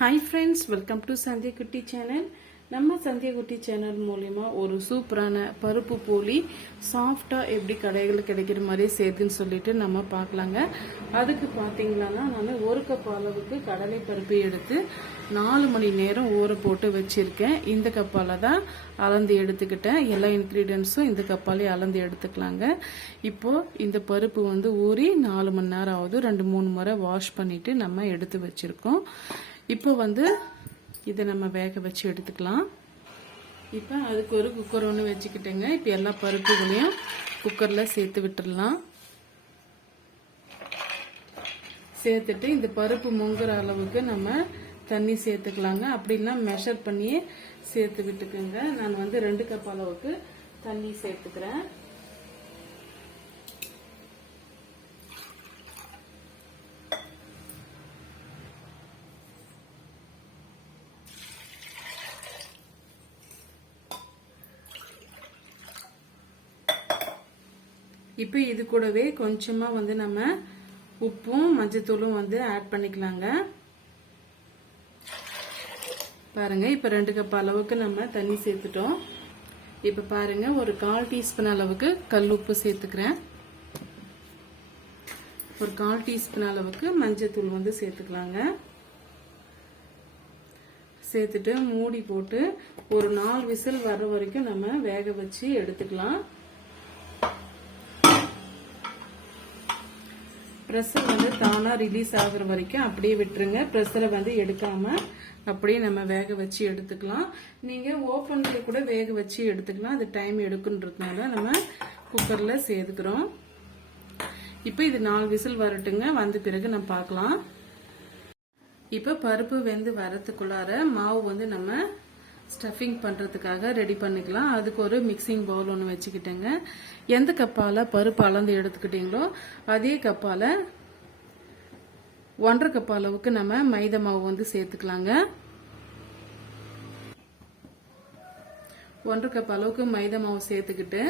Hi friends welcome to Sandhya Kutty channel நம்ம Sandhya Kutty channel மூலிமா ஒரு சூப்பரான பருப்பு போலி சாஃப்டாக எப்படி கடைகளில் கிடைக்கிற மாதிரி சேர்த்துன்னு சொல்லிட்டு நம்ம பார்க்கலாங்க. அதுக்கு பார்த்தீங்கன்னா நான் ஒரு கப் அளவுக்கு கடலை பருப்பு எடுத்து நாலு மணி நேரம் ஊற போட்டு வச்சுருக்கேன். இந்த கப்பால் தான் அளந்து எடுத்துக்கிட்டேன். எல்லா இன்க்ரீடியன்ஸும் இந்த கப்பாலே அளந்து எடுத்துக்கலாங்க. இப்போது இந்த பருப்பு வந்து ஊறி நாலு மணி நேரம் ஆகுது. ரெண்டு மூணு முறை வாஷ் பண்ணிவிட்டு நம்ம எடுத்து வச்சுருக்கோம். இப்போ வந்து இதை நம்ம வேக வச்சு எடுத்துக்கலாம். இப்போ அதுக்கு ஒரு குக்கர் ஒன்று வச்சுக்கிட்டேங்க. இப்போ எல்லா பருப்புகளையும் குக்கரில் சேர்த்து விட்டுடலாம். சேர்த்துட்டு இந்த பருப்பு முங்குற அளவுக்கு நம்ம தண்ணி சேர்த்துக்கலாங்க. அப்படின்னா மெஷர் பண்ணி சேர்த்து விட்டுக்குங்க. நான் வந்து ரெண்டு கப் அளவுக்கு தண்ணி சேர்த்துக்கிறேன். இப்போ இது கூடவே கொஞ்சமாக வந்து நம்ம உப்பும் மஞ்சத்தூளும் வந்து ஆட் பண்ணிக்கலாங்க. பாருங்க இப்போ ரெண்டு கப் அளவுக்கு நம்ம தண்ணி சேர்த்துட்டோம். இப்போ பாருங்க ஒரு கால் டீஸ்பூன் அளவுக்கு கல் உப்பு சேர்த்துக்கிறேன். ஒரு கால் டீஸ்பூன் அளவுக்கு மஞ்சத்தூள் வந்து சேர்த்துக்கலாங்க. சேர்த்துட்டு மூடி போட்டு ஒரு நாலு விசில் வர்ற வரைக்கும் நம்ம வேக வச்சு எடுத்துக்கலாம். ப்ரெஷர் வந்து தானாக ரிலீஸ் ஆகுற வரைக்கும் அப்படியே விட்டுருங்க. ப்ரெஷரை வந்து எடுக்காமல் அப்படியே நம்ம வேக வச்சு எடுத்துக்கலாம். நீங்கள் ஓப்பனில் கூட வேக வச்சு எடுத்துக்கலாம். அது டைம் எடுக்குன்றதுனால நம்ம குக்கரில் சேர்த்துக்கிறோம். இப்போ இது நாலு விசில் வரட்டுங்க. வந்த பிறகு நம்ம பார்க்கலாம். இப்போ பருப்பு வெந்து வரத்துக்குள்ளார மாவு வந்து நம்ம ஸ்டஃபிங் பண்ணுறதுக்காக ரெடி பண்ணிக்கலாம். அதுக்கு ஒரு மிக்சிங் பவுல் ஒன்று வச்சுக்கிட்டேங்க. எந்த கப்பால் பருப்பு அளந்து எடுத்துக்கிட்டீங்களோ அதே கப்பால் ஒன்றரை கப் அளவுக்கு நம்ம மைதா மாவு வந்து சேர்த்துக்கலாங்க. ஒன்றரை கப் அளவுக்கு மைதா மாவு சேர்த்துக்கிட்டு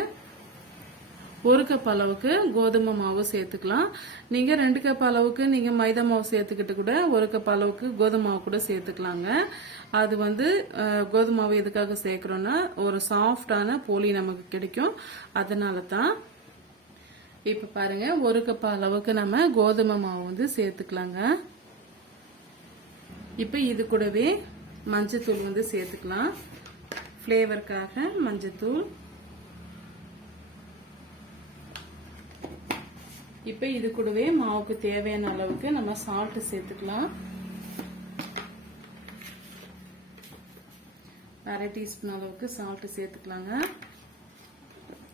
ஒரு கப் அளவுக்கு கோதுமை மாவு சேர்த்துக்கலாம். நீங்கள் ரெண்டு கப் அளவுக்கு நீங்கள் மைதா மாவு சேர்த்துக்கிட்டு கூட ஒரு கப் அளவுக்கு கோதுமை மாவு கூட சேர்த்துக்கலாங்க. அது வந்து கோதுமை மாவு எதுக்காக சேர்க்குறோன்னா ஒரு சாஃப்டான போலி நமக்கு கிடைக்கும். அதனால தான் இப்போ பாருங்க ஒரு கப் அளவுக்கு நம்ம கோதுமை மாவு வந்து சேர்த்துக்கலாங்க. இப்போ இது கூடவே மஞ்சத்தூள் வந்து சேர்த்துக்கலாம். ஃப்ளேவருக்காக மஞ்சத்தூள். இப்போ இது கூடவே மாவுக்கு தேவையான அளவுக்கு நம்ம சால்ட்டு சேர்த்துக்கலாம். அரை டீஸ்பூன் அளவுக்கு சால்ட்டு சேர்த்துக்கலாங்க.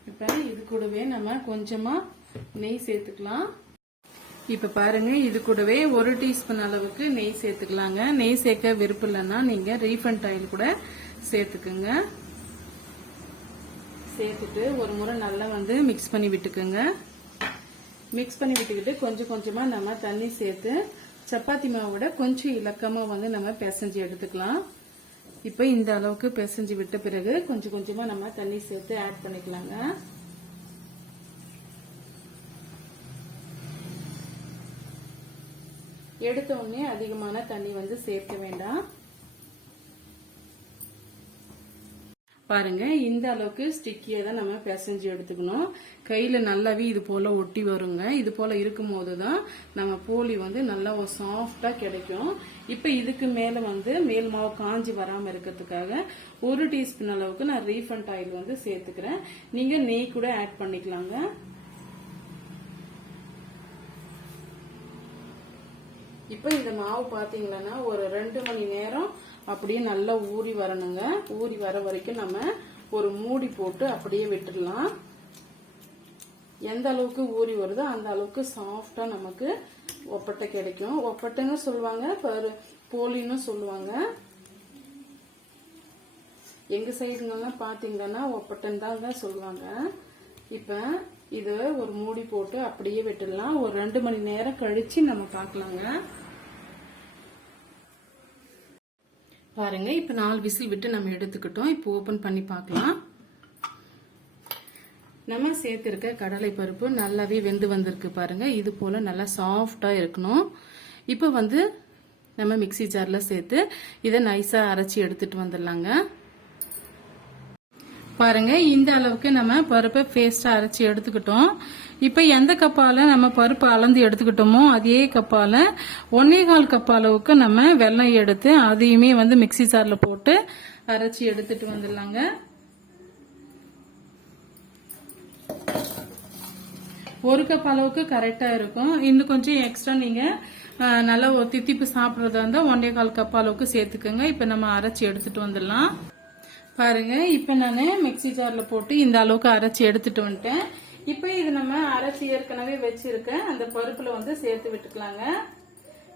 இப்போ இது கூடவே நம்ம கொஞ்சமாக நெய் சேர்த்துக்கலாம். இப்போ பாருங்க இது கூடவே ஒரு டீஸ்பூன் அளவுக்கு நெய் சேர்த்துக்கலாங்க. நெய் சேர்க்க விருப்பம் இல்லைன்னா நீங்கள் ரீஃபண்ட் ஆயில் கூட சேர்த்துக்குங்க. சேர்த்துட்டு ஒரு முறை நல்லா வந்து மிக்ஸ் பண்ணி விட்டுக்குங்க. மிக்ஸ் பண்ணி விட்டுக்கிட்டு கொஞ்சம் கொஞ்சமாக நம்ம தண்ணி சேர்த்து சப்பாத்தி மாவோட கொஞ்சம் இலக்கமாக வந்து நம்ம பிசைஞ்சு எடுத்துக்கலாம். இப்போ இந்த அளவுக்கு பிசைஞ்சு விட்ட பிறகு கொஞ்சம் கொஞ்சமாக நம்ம தண்ணி சேர்த்து ஆட் பண்ணிக்கலாங்க. எடுத்த உடனே அதிகமான தண்ணி வந்து சேர்க்க வேண்டாம். பாருங்க இந்த அளவுக்கு ஸ்டிக்கியை தான் நம்ம பிசைஞ்சு எடுத்துக்கணும். கையில் நல்லாவே இது போல் ஒட்டி வருங்க. இது போல் இருக்கும் போது தான் நம்ம போலி வந்து நல்லா சாஃப்டாக கிடைக்கும். இப்போ இதுக்கு மேலே வந்து மேல் மாவு காஞ்சி வராமல் இருக்கிறதுக்காக ஒரு டீஸ்பூன் அளவுக்கு நான் ரீஃபண்ட் ஆயில் வந்து சேர்த்துக்கிறேன். நீங்கள் நெய் கூட ஆட் பண்ணிக்கலாங்க. இப்போ இந்த மாவு பார்த்தீங்கன்னா ஒரு ரெண்டு மணி நேரம் அப்படியே நல்லா ஊறி வரணுங்க. ஊறி வர வரைக்கும் நம்ம ஒரு மூடி போட்டு அப்படியே விட்டுடலாம். எந்த அளவுக்கு ஊறி வருதோ அந்த அளவுக்கு சாஃப்டா நமக்கு ஒப்பட்டை கிடைக்கும். ஒப்பட்டைன்னு சொல்லுவாங்க போலின்னு சொல்லுவாங்க. எங்க சைடுங்கெல்லாம் பாத்தீங்கன்னா ஒப்பட்டன் தான் சொல்லுவாங்க. இப்ப இது ஒரு மூடி போட்டு அப்படியே விட்டுடலாம். ஒரு ரெண்டு மணி நேரம் கழிச்சு நம்ம பார்க்கலாங்க பாருங்க இப்போ நாலு விசில் விட்டு நம்ம எடுத்துக்கிட்டோம். இப்போ ஓப்பன் பண்ணி பார்க்கலாம். நம்ம சேர்த்துருக்க கடலை பருப்பு நல்லாவே வெந்து வந்திருக்கு பாருங்க. இது போல நல்லா சாஃப்டா இருக்கணும். இப்போ வந்து நம்ம மிக்ஸி ஜாரில் சேர்த்து இதை நைஸாக அரைச்சி எடுத்துட்டு வந்துடலாங்க. பாருங்க இந்த அளவுக்கு நம்ம பருப்பை பேஸ்டா அரைச்சி எடுத்துக்கிட்டோம். இப்போ எந்த கப்பால நம்ம பருப்பு அளந்து எடுத்துக்கிட்டோமோ அதே கப்பால ஒன்னே கால் கப் அளவுக்கு நம்ம வெல்லம் எடுத்து அதையுமே வந்து மிக்ஸி சாரில் போட்டு அரைச்சி எடுத்துட்டு வந்துடலாங்க. ஒரு கப் அளவுக்கு கரெக்டா இருக்கும். இன்னும் கொஞ்சம் எக்ஸ்ட்ரா நீங்க நல்லா தித்திப்பு சாப்பிட்றதா இருந்தா ஒன்றே கால் கப் அளவுக்கு சேர்த்துக்கோங்க. இப்போ நம்ம அரைச்சி எடுத்துட்டு வந்துடலாம். பாருங்கள் இப்போ நான் மிக்ஸி ஜாரில் போட்டு இந்த அளவுக்கு அரைச்சி எடுத்துகிட்டு வந்துட்டேன். இப்போ இது நம்ம அரைச்சி ஏற்கனவே வச்சுருக்கேன் அந்த பருப்பில் வந்து சேர்த்து விட்டுக்கலாங்க.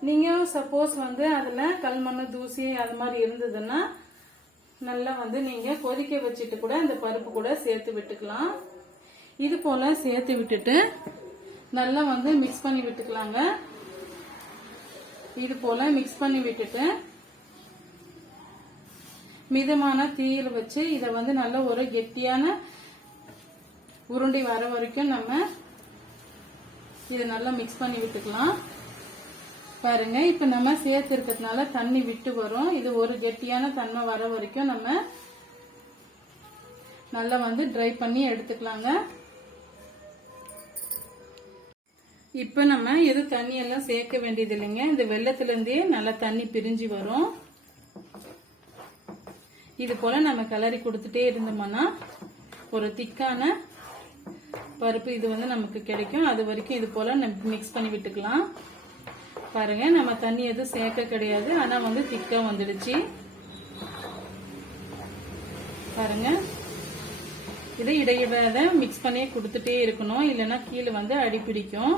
நீங்களும் சப்போஸ் வந்து அதில் கல்மண் தூசி அது மாதிரி இருந்ததுன்னா நல்லா வந்து நீங்கள் கொதிக்க வச்சுட்டு கூட அந்த பருப்பு கூட சேர்த்து விட்டுக்கலாம். இது போல் சேர்த்து விட்டுட்டு நல்லா வந்து மிக்ஸ் பண்ணி விட்டுக்கலாங்க. இது போல் மிக்ஸ் பண்ணி விட்டுட்டு மிதமான தீயில் வச்சு இதை வந்து நல்ல ஒரு கெட்டியான உருண்டை வர வரைக்கும் நம்ம இதை நல்லா மிக்ஸ் பண்ணி விட்டுக்கலாம். பாருங்க இப்ப நம்ம சேர்த்து இருக்கிறதுனால தண்ணி விட்டு வரும். இது ஒரு கெட்டியான தன்மை வர வரைக்கும் நம்ம நல்லா வந்து ட்ரை பண்ணி எடுத்துக்கலாங்க. இப்ப நம்ம எதுவும் தண்ணி எல்லாம் சேர்க்க வேண்டியது இல்லைங்க இந்த வெள்ளத்துலேருந்தே நல்லா தண்ணி பிரிஞ்சு வரும். இது போல நம்ம கிளறி கொடுத்துட்டே இருந்தோம்னா ஒரு திக்கான பருப்பு இது வந்து நமக்கு கிடைக்கும். அது வரைக்கும் இது போல மிக்ஸ் பண்ணி விட்டுக்கலாம். பாருங்க நம்ம தண்ணி எதுவும் சேர்க்க கிடையாது. ஆனா வந்து திக்கா வந்துடுச்சு. பாருங்க. இதை இடையிடாத மிக்ஸ் பண்ணி கொடுத்துட்டே இருக்கணும். இல்லைன்னா கீழே வந்து அடி பிடிக்கும்.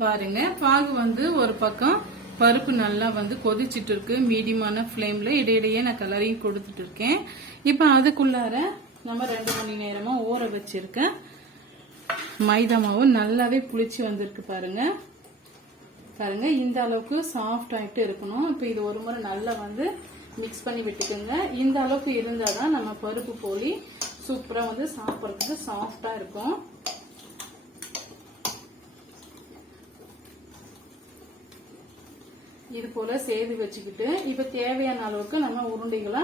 பாருங்க. பாகு வந்து ஒரு பக்கம் பருப்பு நல்லா வந்து கொதிச்சுட்டு இருக்கு மீடியமான ஃப்ளேம்ல இடையிடையே நான் கலரையும் கொடுத்துட்டு இருக்கேன் இப்போ அதுக்குள்ளார நம்ம ரெண்டு மணி நேரமா ஊற வச்சிருக்க மைதா மாவு நல்லாவே புளிச்சு வந்திருக்கு பாருங்க. பாருங்க இந்த அளவுக்கு சாஃப்ட் ஆகிட்டு இருக்கணும். இப்போ இது ஒரு முறை நல்லா வந்து மிக்ஸ் பண்ணி விட்டுக்கோங்க. இந்த அளவுக்கு இருந்தால் தான் நம்ம பருப்பு போலி சூப்பராக வந்து சாப்பிட்றதுக்கு சாஃப்டாக இருக்கும். இது போல செய்து வச்சுக்கிட்டு இப்ப தேவையான அளவுக்கு நம்ம உருண்டைகளா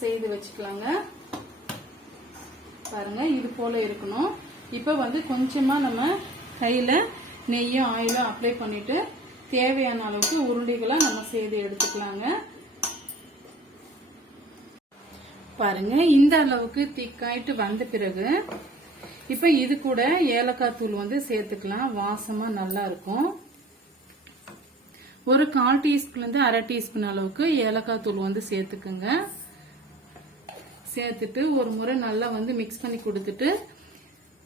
செய்து வச்சுக்கலாங்க. பாருங்க இது போல இருக்கணும். இப்ப வந்து கொஞ்சமா நம்ம கையில நெய்யும் ஆயிலும் அப்ளை பண்ணிட்டு தேவையான அளவுக்கு உருண்டைகளா நம்ம செய்து எடுத்துக்கலாங்க. பாருங்க இந்த அளவுக்கு திக்காயிட்டு வந்த பிறகு இப்ப இது கூட ஏலக்காய் தூள் வந்து சேர்த்துக்கலாம். வாசமா நல்லா இருக்கும். ஒரு கால் டீஸ்பூன்லேருந்து அரை டீஸ்பூன் அளவுக்கு ஏலக்காய் தூள் வந்து சேர்த்துக்குங்க. சேர்த்துட்டு ஒரு முறை நல்லா வந்து மிக்ஸ் பண்ணி கொடுத்துட்டு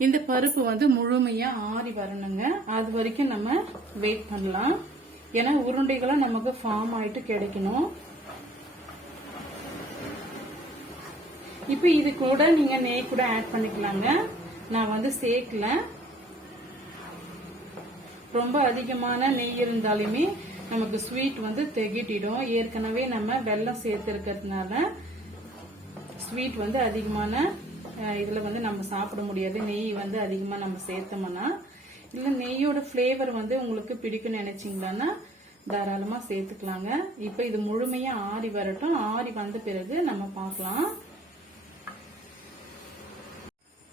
இந்த பருப்பு வந்து முழுமையாக ஆறி வரணுங்க. அது வரைக்கும் நம்ம வெயிட் பண்ணலாம். ஏன்னா உருண்டைகளாக நமக்கு ஃபார்ம் ஆகிட்டு கிடைக்கணும். இப்போ இது கூட நீங்கள் நெய் கூட ஆட் பண்ணிக்கலாங்க. நான் வந்து சேர்க்கல. ரொம்ப அதிகமான நெய் இருந்தாலுமே நமக்கு ஸ்வீட் வந்து தெகிட்டிடும். ஏற்கனவே நம்ம வெல்லம் சேர்த்துருக்கிறதுனால ஸ்வீட் வந்து அதிகமான இதில் வந்து நம்ம சாப்பிட முடியாது. நெய் வந்து அதிகமாக நம்ம சேர்த்தோம்னா. இல்லை நெய்யோட ஃப்ளேவர் வந்து உங்களுக்கு பிடிக்கும்னு நினச்சிங்களான்னா தாராளமாக சேர்த்துக்கலாங்க. இப்போ இது முழுமையாக ஆறி வரட்டும். ஆறி வந்த பிறகு நம்ம பார்க்கலாம்.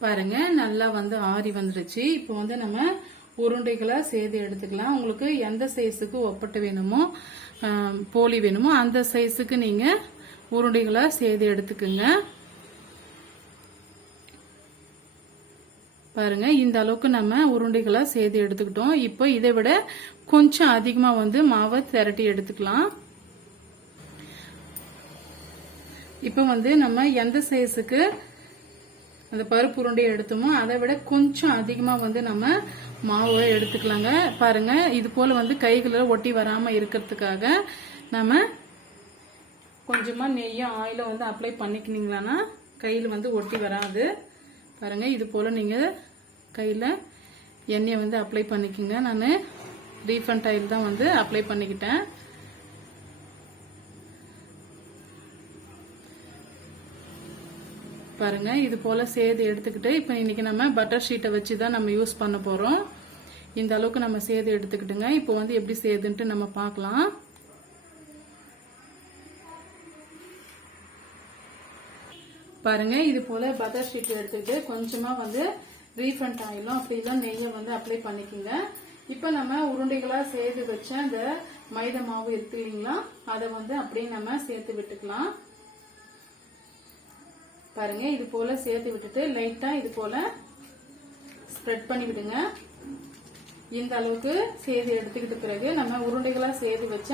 பாருங்க நல்லா வந்து ஆறி வந்துருச்சு. இப்போ வந்து நம்ம உருண்டைகளை சேர்த்து எடுத்துக்கலாம். உங்களுக்கு எந்த சைஸுக்கு ஒப்பட்டு வேணுமோ போலி வேணுமோ அந்த சைஸுக்கு நீங்கள் உருண்டைகளை சேர்த்து எடுத்துக்குங்க. பாருங்க இந்த அளவுக்கு நம்ம உருண்டைகளை சேர்த்து எடுத்துக்கிட்டோம். இப்போ இதை விட கொஞ்சம் அதிகமாக வந்து மாவை திரட்டி எடுத்துக்கலாம். இப்போ வந்து நம்ம எந்த சைஸுக்கு அந்த பருப்பு உருண்டையை எடுத்தோமோ அதை விட கொஞ்சம் அதிகமாக வந்து நம்ம மாவை எடுத்துக்கலாங்க. பாருங்க இது போல வந்து கைகளில் ஒட்டி வராமல் இருக்கிறதுக்காக நம்ம கொஞ்சமாக நெய்யும் ஆயிலும் வந்து அப்ளை பண்ணிக்கினீங்களான்னா கையில் வந்து ஒட்டி வராது. பாருங்க இது போல் நீங்கள் கையில் எண்ணெயை வந்து அப்ளை பண்ணிக்கோங்க. நான் ரீஃபண்ட் ஆயில் தான் வந்து அப்ளை பண்ணிக்கிட்டேன். பாருங்க இது போல் சேது எடுத்துக்கிட்டு இப்போ இன்னைக்கு நம்ம பட்டர் ஷீட்டை வச்சு தான் நம்ம யூஸ் பண்ண போகிறோம் இந்த அளவுக்கு நம்ம சேது எடுத்துக்கிட்டுங்க. இப்போ வந்து எப்படி சேதுன்ட்டு நம்ம பார்க்கலாம். பாருங்க இது போல பட்டர் ஷீட் எடுத்துக்கிட்டு கொஞ்சமா வந்து ரீஃபண்ட் ஆயிலும் அப்படிலாம் நெய்யை வந்து அப்ளை பண்ணிக்கோங்க. இப்போ நம்ம உருண்டைகளா சேர்த்து வச்ச அந்த மைதா மாவு இருக்கு இல்லைங்களா? அதை வந்து அப்படியே நம்ம சேர்த்து விட்டுக்கலாம். பாருங்க இது போல சேர்த்து விட்டுட்டு லைட்டா இது போல ஸ்ப்ரெட் பண்ணி விடுங்க. இந்த அளவுக்கு சேர்த்து எடுத்துக்கிட்ட பிறகு நம்ம உருண்டைகளா சேர்த்து வச்ச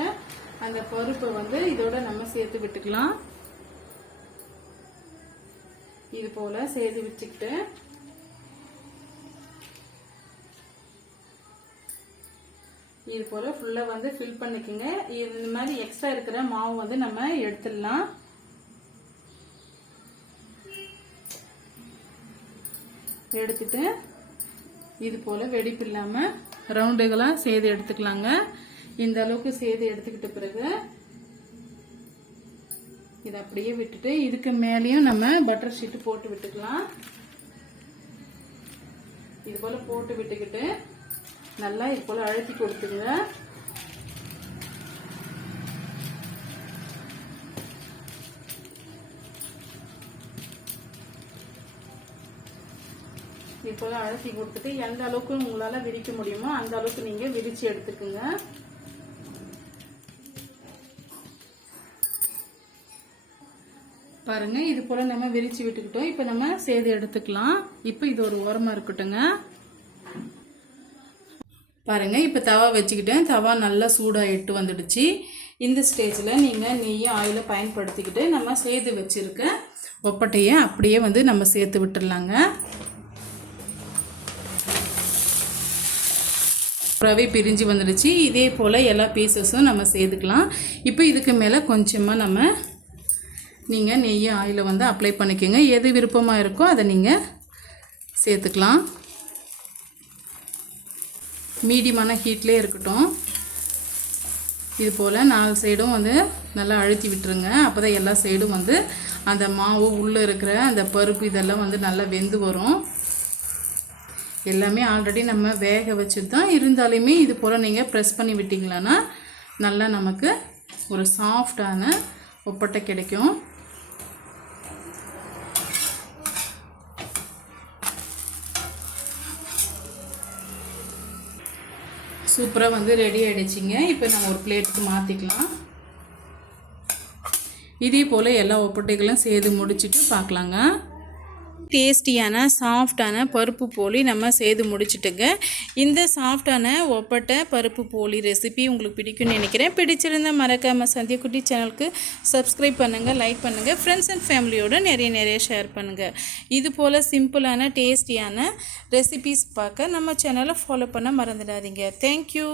அந்த பருப்பை வந்து இதோட நம்ம சேர்த்து விட்டுக்கலாம். இது போல சேர்த்து வச்சுக்கிட்டு இது போல ஃபுல்லா வந்து ஃபில் பண்ணிக்கோங்க. இது மாதிரி எக்ஸ்ட்ரா இருக்கிற மாவு வந்து நம்ம எடுத்துடலாம். எடுத்துட்டு இது போல வெடிப்பு இல்லாம ரவுண்டுகளா செய்து எடுத்துக்கலாங்க. இந்த அளவுக்கு செய்து எடுத்துக்கிட்ட பிறகு இதை அப்படியே விட்டுட்டு இதுக்கு மேலேயும் நம்ம பட்டர் ஷீட் போட்டு விட்டுக்கலாம். இது போல போட்டு விட்டுக்கிட்டு நல்லா இது போல அழுத்தி கொடுத்துங்க போல அழுத்தி கொடுத்துட்டு எந்த அளவுக்கு உங்களால விரிக்க முடியுமோ அந்த அளவுக்கு நீங்க விரிச்சு எடுத்துக்குங்க. பாருங்க இது போல நம்ம விரிச்சு விட்டுக்கிட்டோம். இப்போ நம்ம சேது எடுத்துக்கலாம். இப்போ இது ஒரு ஓரமா இருக்கட்டுங்க. பாருங்க இப்போ தவா வச்சுக்கிட்டேன். தவா நல்லா சூடாகிட்டு வந்துடுச்சு. இந்த ஸ்டேஜில் நீங்கள் நெய்யும் ஆயிலை பயன்படுத்திக்கிட்டு நம்ம சேது வச்சுருக்க ஒப்பட்டையை அப்படியே வந்து நம்ம சேர்த்து விட்டுடலாங்க. ரவை பிரிஞ்சு வந்துடுச்சு. இதே போல் எல்லா பீசஸும் நம்ம சேர்த்துக்கலாம். இப்போ இதுக்கு மேலே கொஞ்சமாக நம்ம நீங்கள் நெய் ஆயிலை வந்து அப்ளை பண்ணிக்கோங்க. எது விருப்பமாக இருக்கோ அதை நீங்கள் சேர்த்துக்கலாம். மீடியமான ஹீட்லேயே இருக்கட்டும். இது போல் நாலு சைடும் வந்து நல்லா அழுத்தி விட்டுருங்க. அப்போ தான் எல்லா சைடும் வந்து அந்த மாவு உள்ளே இருக்கிற அந்த பருப்பு இதெல்லாம் வந்து நல்லா வெந்து வரும். எல்லாமே ஆல்ரெடி நம்ம வேக வச்சு தான் இருந்தாலுமே இது போல் நீங்கள் ப்ரெஸ் பண்ணி விட்டிங்களான்னா நல்லா நமக்கு ஒரு சாஃப்டான ஒப்பட்டை கிடைக்கும். சூப்பராக வந்து ரெடி ஆகிடுச்சிங்க இப்போ நம்ம ஒரு பிளேட்டுக்கு மாற்றிக்கலாம் இதே போல் எல்லா ஒப்பட்டைகளும் சேர்த்து முடிச்சுட்டு பார்க்கலாங்க. டேஸ்டியான சாஃப்டான பருப்பு போலி நம்ம செய்து முடிச்சிட்டுங்க. இந்த சாஃப்டான ஒப்பட்ட பருப்பு போலி ரெசிபி உங்களுக்கு பிடிக்கும்னு நினைக்கிறேன். பிடிச்சிருந்த மறக்காமல் சந்தியக்குட்டி சேனலுக்கு சப்ஸ்கிரைப் பண்ணுங்கள் லைக் பண்ணுங்கள் ஃப்ரெண்ட்ஸ் அண்ட் ஃபேமிலியோடு நிறைய நிறைய ஷேர் பண்ணுங்கள் இது போல் சிம்பிளான டேஸ்டியான ரெசிபிஸ் பார்க்க நம்ம சேனலை ஃபாலோ பண்ண மறந்துடாதீங்க. தேங்க்யூ